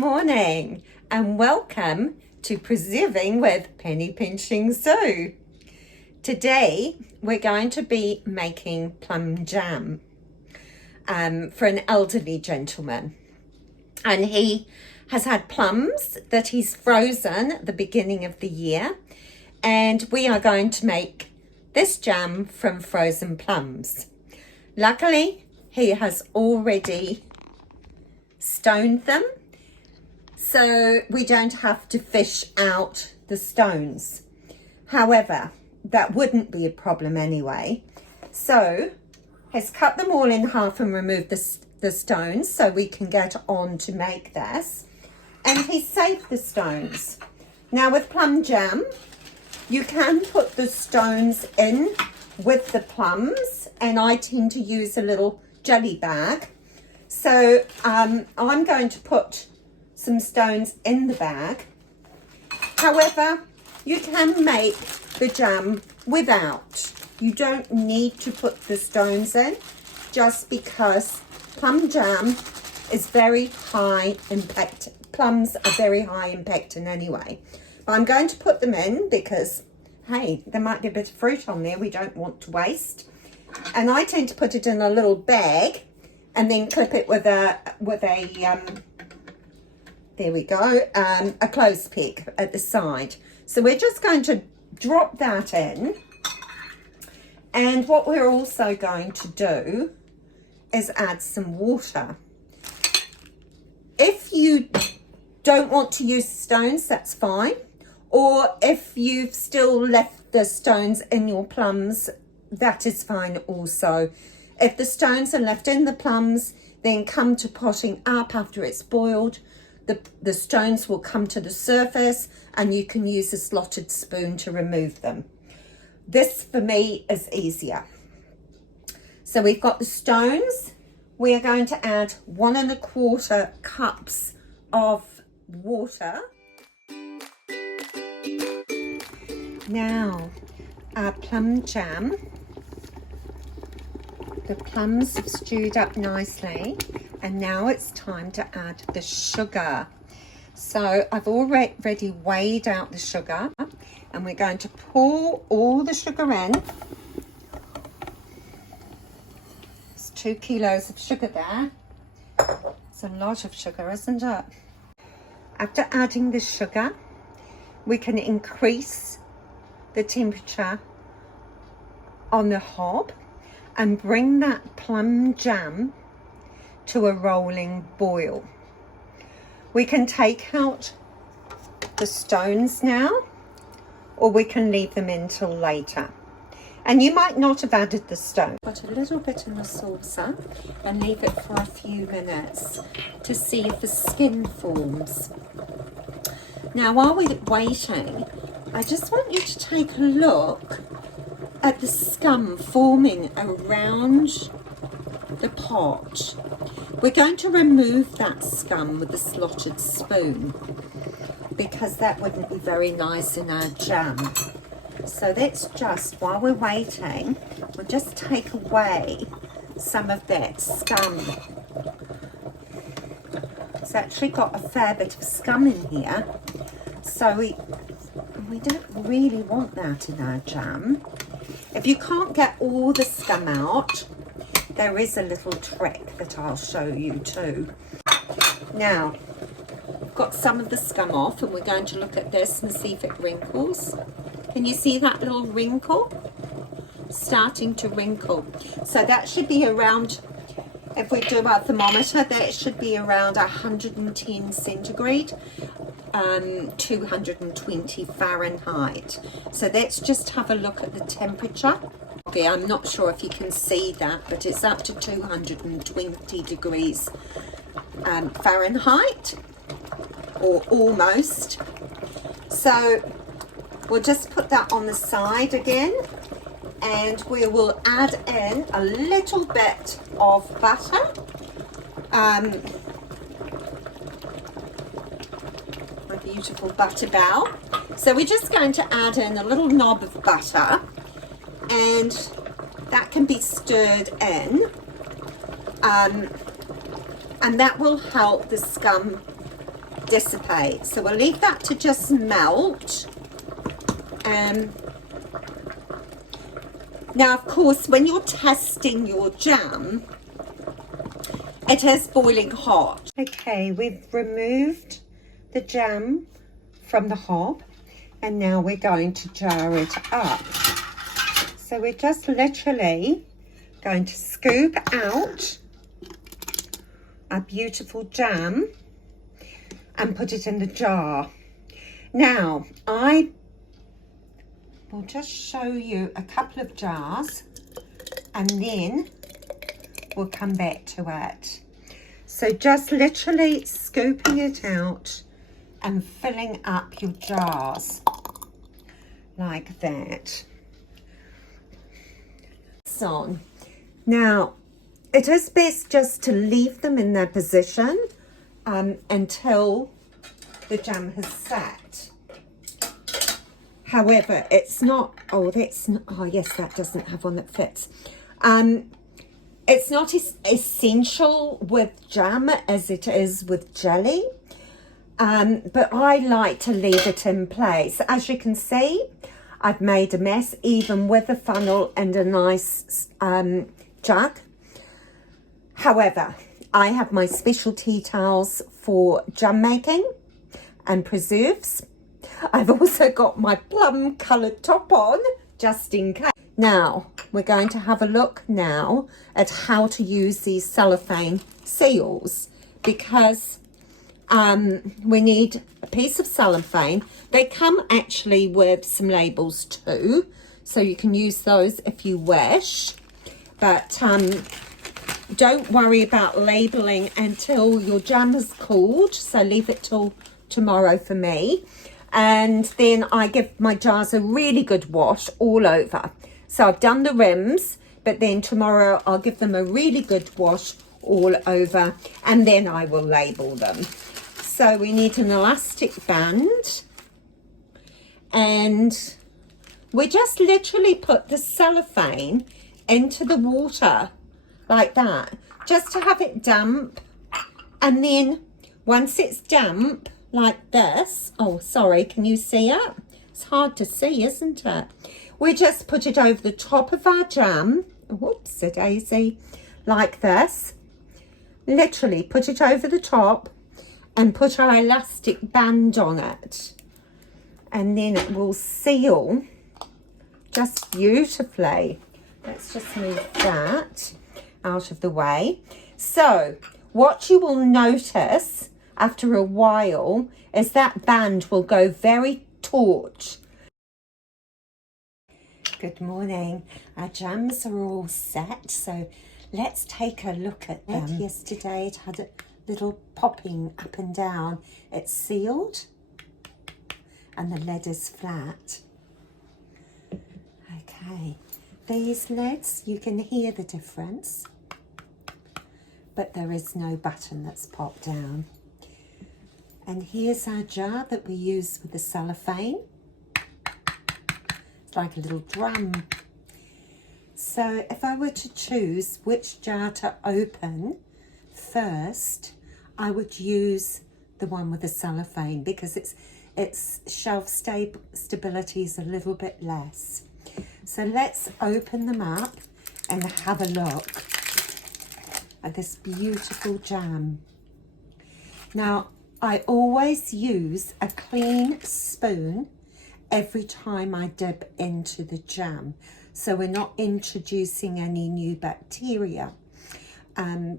morning and welcome to Preserving with Penny Pinching Sue. Today we're going to be making plum jam for an elderly gentleman, and he has had plums that he's frozen at the beginning of the year, and we are going to make this jam from frozen plums. Luckily he has already stoned them, so we don't have to fish out the stones. However, that wouldn't be a problem anyway. So he's cut them all in half and removed the stones so we can get on to make this, and he saved the stones. Now with plum jam, you can put the stones in with the plums, and I tend to use a little jelly bag. So I'm going to put some stones in the bag. However, you can make the jam without. You don't need to put the stones in, just because plum jam is very high in pectin. Plums are very high in pectin anyway. But I'm going to put them in because, hey, there might be a bit of fruit on there we don't want to waste. And I tend to put it in a little bag and then clip it with a there we go, a clothes peg at the side. So we're just going to drop that in, and what we're also going to do is add some water. If you don't want to use stones, that's fine, or if you've still left the stones in your plums, that is fine also. If the stones are left in the plums, then come to potting up after it's boiled, the stones will come to the surface and you can use a slotted spoon to remove them. This for me is easier. So we've got the stones. We are going to add 1 1/4 cups of water. Now our plum jam. The plums have stewed up nicely, and now it's time to add the sugar. So I've already weighed out the sugar, and we're going to pour all the sugar in. It's 2 kilos of sugar there. It's a lot of sugar, isn't it? After adding the sugar, we can increase the temperature on the hob and bring that plum jam to a rolling boil. We can take out the stones now, or we can leave them in till later. And you might not have added the stone. Put a little bit in the saucer and leave it for a few minutes to see if the skin forms. Now while we're waiting, I just want you to take a look at the scum forming around the pot. We're going to remove that scum with a slotted spoon because that wouldn't be very nice in our jam. So let's just, while we're waiting, we'll just take away some of that scum. It's actually got a fair bit of scum in here, so we don't really want that in our jam. If you can't get all the scum out, there is a little trick that I'll show you too. Now, I've got some of the scum off, and we're going to look at this and see if it wrinkles. Can you see that little wrinkle? Starting to wrinkle. So that should be around, if we do our thermometer, that should be around 110 centigrade. 220 Fahrenheit. So let's just have a look at the temperature. Okay, I'm not sure if you can see that, but it's up to 220 degrees Fahrenheit, or almost. So we'll just put that on the side again, and we will add in a little bit of butter. Beautiful butter bowl. So we're just going to add in a little knob of butter, and that can be stirred in, and that will help the scum dissipate. So we'll leave that to just melt. Now, of course, when you're testing your jam, it is boiling hot. Okay, we've removed the jam from the hob, and now we're going to jar it up. So we're just literally going to scoop out our beautiful jam and put it in the jar. Now, I will just show you a couple of jars and then we'll come back to it. So just literally scooping it out and filling up your jars like that. On. Now, it is best just to leave them in their position until the jam has sat. However, it's not, oh yes, that doesn't have one that fits. It's not as essential with jam as it is with jelly, but I like to leave it in place. As you can see, I've made a mess even with a funnel and a nice jug. However, I have my special tea towels for jam making and preserves. I've also got my plum coloured top on, just in case. Now, we're going to have a look now at how to use these cellophane seals, because we need a piece of cellophane. They come actually with some labels too, so you can use those if you wish, but don't worry about labeling until your jam has cooled, so leave it till tomorrow for me. And then I give my jars a really good wash all over. So I've done the rims, but then tomorrow I'll give them a really good wash all over, and then I will label them. So we need an elastic band, and we just literally put the cellophane into the water like that, just to have it damp. And then once it's damp like this, oh sorry, can you see it? It's hard to see, isn't it? We just put it over the top of our jam, whoops a daisy, like this. Literally put it over the top and put our elastic band on it, and then it will seal just beautifully. Let's just move that out of the way. So what you will notice after a while is that band will go very taut. Good morning. Our jams are all set, so let's take a look at them. Yesterday it had a little popping up and down. It's sealed and the lid is flat. Okay, these lids, you can hear the difference, but there is no button that's popped down. And here's our jar that we use with the cellophane. It's like a little drum. So if I were to choose which jar to open first, I would use the one with the cellophane, because its shelf stability is a little bit less. So let's open them up and have a look at this beautiful jam. Now, I always use a clean spoon every time I dip into the jam, so we're not introducing any new bacteria.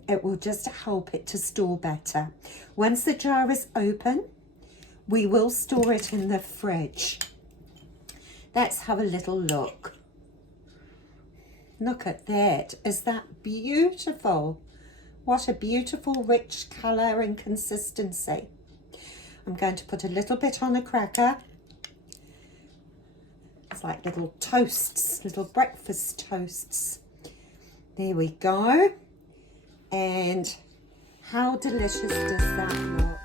It will just help it to store better. Once the jar is open, we will store it in the fridge. Let's have a little look. Look at that. Is that beautiful? What a beautiful rich colour and consistency. I'm going to put a little bit on a cracker. It's like little toasts, little breakfast toasts. There we go. And how delicious does that look?